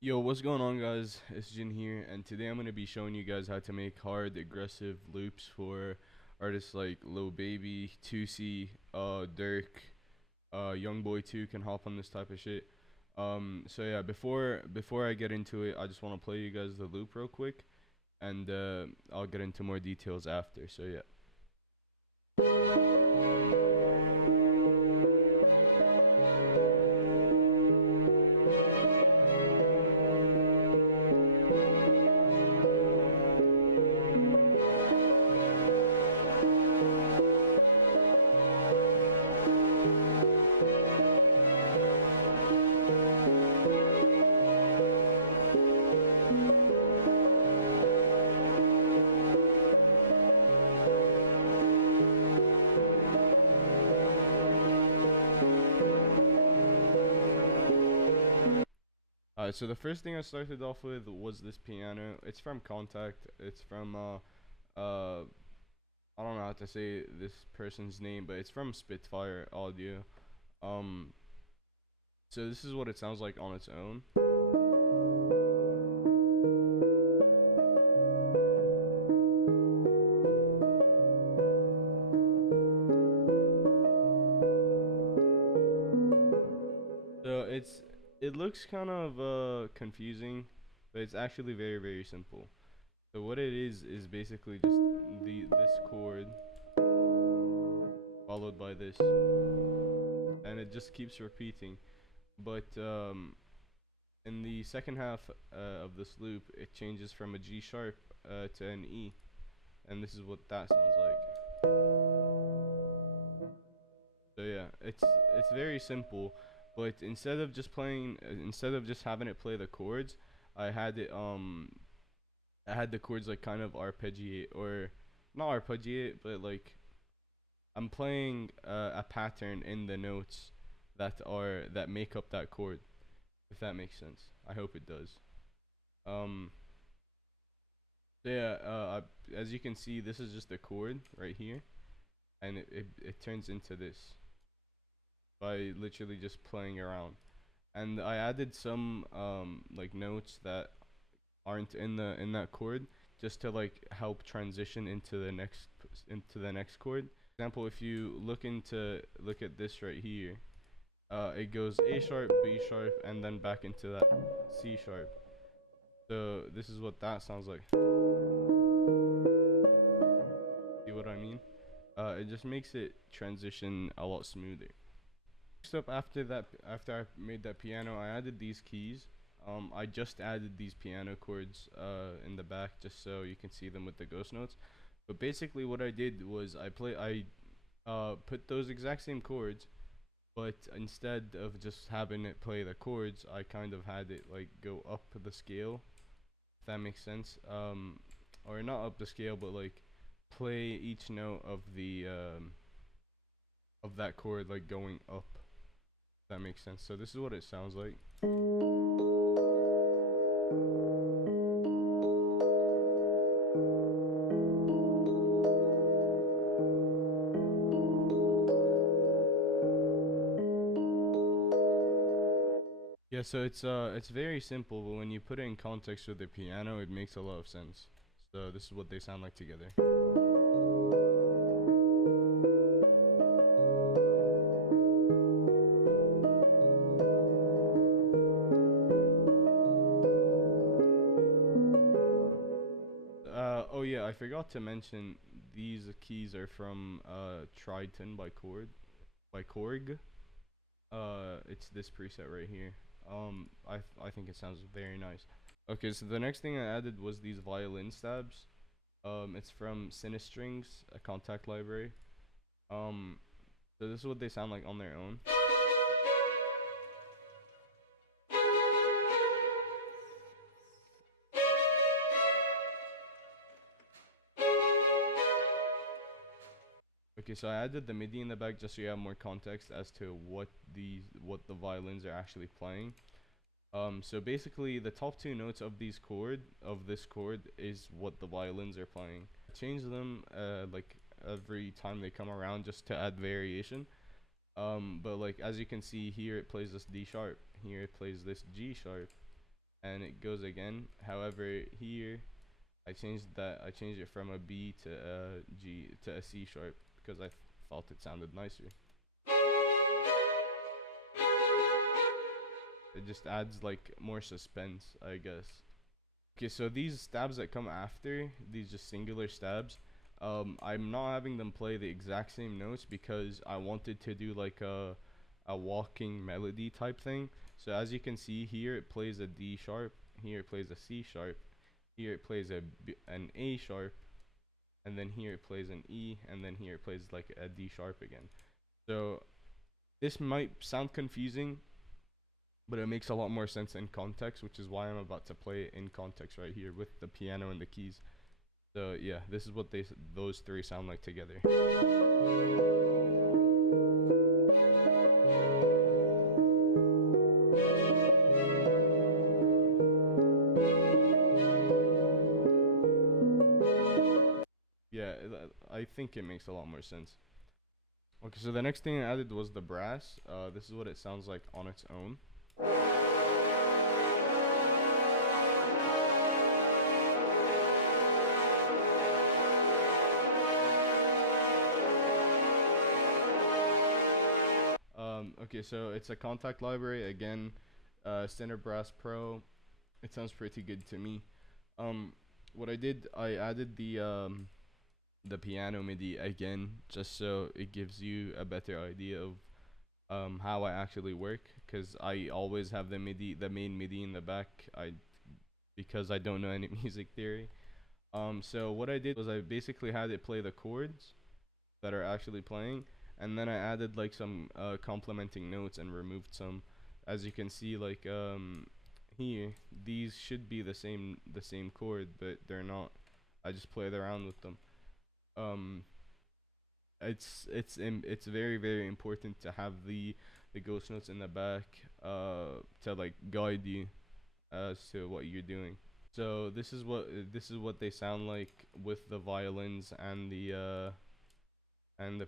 Yo, what's going on, guys? It's Jin here, and today I'm gonna be showing you guys how to make hard, aggressive loops for artists like Lil Baby, Toosii, Durk, Youngboy too can hop on this type of shit. So yeah, before I get into it, I just want to play you guys the loop real quick, and I'll get into more details after. So yeah. Alright, so the first thing I started off with was this piano. It's from Contact. It's from I don't know how to say this person's name, but it's from Spitfire Audio. Um, so this is what it sounds like on its own. So it looks kind of confusing, but it's actually very simple. So what it is basically just this chord followed by this, and it just keeps repeating. But in the second half of this loop, it changes from a G sharp to an E, and this is what that sounds like. So yeah, it's very simple, but instead of just having it play the chords, I had it I had the chords like kind of arpeggiate, or not arpeggiate, but like I'm playing a pattern in the notes that make up that chord. If that makes sense, I hope it does. Um, so yeah, as you can see, this is just a chord right here, and it turns into this by literally just playing around. And I added some like notes that aren't in that chord, just to like help transition into the next chord. For example, if you look at this right here, it goes A sharp, B sharp, and then back into that C sharp. So this is what that sounds like. See what I mean? It just makes it transition a lot smoother. Next up, after I made that piano, I added these keys. I just added these piano chords in the back just so you can see them with the ghost notes. But basically, what I did was I put those exact same chords, but instead of just having it play the chords, I kind of had it like go up the scale. If that makes sense. Or not up the scale, but like play each note of that chord like going up. That makes sense. So this is what it sounds like. Yeah, so it's very simple, but when you put it in context with the piano, it makes a lot of sense. So this is what they sound like together. Oh yeah, I forgot to mention these keys are from Triton by Korg. It's this preset right here. I think it sounds very nice. Okay, so the next thing I added was these violin stabs. It's from Sinistrings, a Contact library. Um, so this is what they sound like on their own. Okay, so I added the MIDI in the back just so you have more context as to what the violins are actually playing. So basically the top two notes of this chord is what the violins are playing. I change them like every time they come around just to add variation. But like as you can see here, it plays this D sharp. Here it plays this G sharp. and it goes again. However, here I changed it from a B to a G to a C sharp because I thought it sounded nicer. It just adds like more suspense, I guess. Okay, so these stabs that come after, these just singular stabs, I'm not having them play the exact same notes because I wanted to do like a walking melody type thing. So as you can see here, it plays a D sharp, here it plays a C sharp, here it plays an A sharp, and then here it plays an E, and then here it plays like a D sharp again. So this might sound confusing, but it makes a lot more sense in context, which is why I'm about to play it in context right here with the piano and the keys. So yeah, this is what those three sound like together. Yeah, I think it makes a lot more sense. Okay, so the next thing I added was the brass. This is what it sounds like on its own. Okay, so it's a contact library again, Center Brass Pro. It sounds pretty good to me. What I did, I added the piano MIDI again, just so it gives you a better idea of how I actually work, because I always have the main MIDI in the back. Because I don't know any music theory. So what I did was I basically had it play the chords that are actually playing, and then I added like some complementing notes and removed some. As you can see, like here, these should be the same chord, but they're not. I just played around with them. Um, it's very very important to have the ghost notes in the back to like guide you as to what you're doing. So this is what they sound like with the violins and the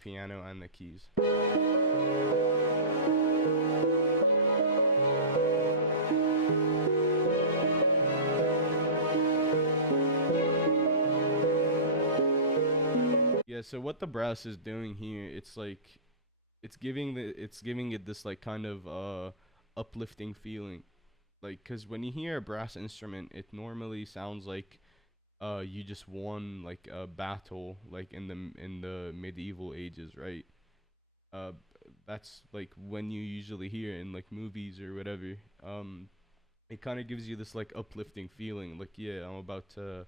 piano and the keys. Yeah, so what the brass is doing here, it's like it's giving it this like kind of uplifting feeling. Like cuz when you hear a brass instrument, it normally sounds like you just won like a battle like in the medieval ages, right? Uh that's like when you usually hear in like movies or whatever. It kind of gives you this like uplifting feeling like yeah, I'm about to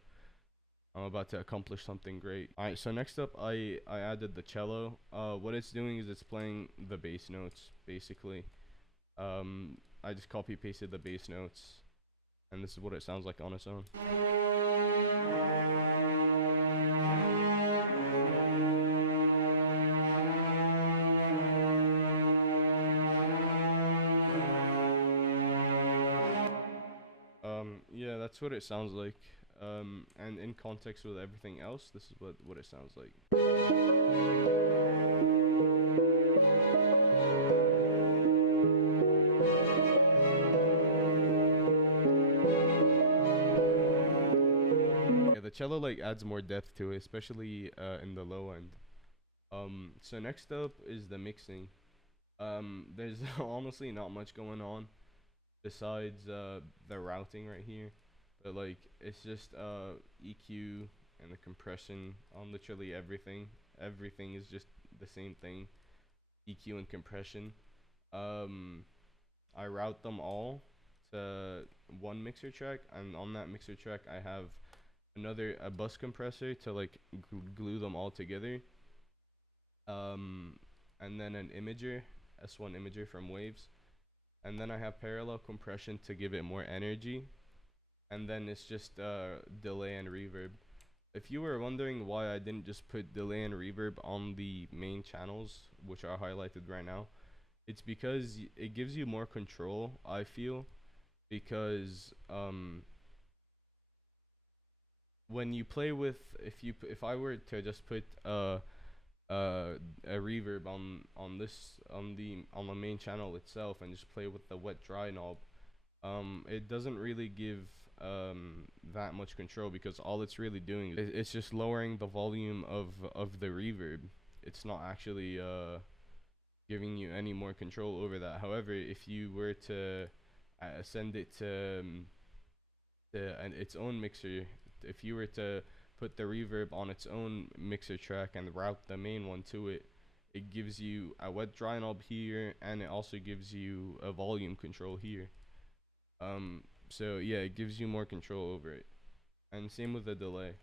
accomplish something great. All right, so next up, I added the cello. What it's doing is it's playing the bass notes basically. I just copy pasted the bass notes, and this is what it sounds like on its own. Yeah, that's what it sounds like. And in context with everything else, this is what it sounds like. Yeah, the cello like adds more depth to it, especially in the low end. So next up is the mixing. There's honestly not much going on besides the routing right here, but like it's just EQ and the compression on literally everything. Everything is just the same thing, EQ and compression. um I route them all to one mixer track, and on that mixer track I have a bus compressor to like glue them all together. um and then an imager, S1 imager from Waves, and then I have parallel compression to give it more energy, and then it's just delay and reverb. If you were wondering why I didn't just put delay and reverb on the main channels, which are highlighted right now, it's because it gives you more control, I feel, because when you play with, if I were to just put a reverb on the main channel itself and just play with the wet dry knob, it doesn't really give that much control, because all it's really doing is it's just lowering the volume of the reverb. It's not actually giving you any more control over that. However, if you were to send it to its own mixer, if you were to put the reverb on its own mixer track and route the main one to it, it gives you a wet dry knob here, and it also gives you a volume control here. So yeah, it gives you more control over it, and same with the delay.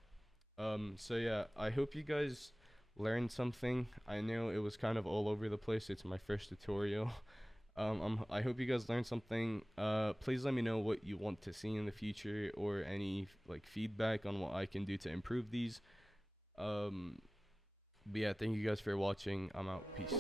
So yeah, I hope you guys learned something. I know it was kind of all over the place. It's my first tutorial. I hope you guys learned something. Please let me know what you want to see in the future, or any like feedback on what I can do to improve these. Um, but yeah, thank you guys for watching. I'm out. Peace.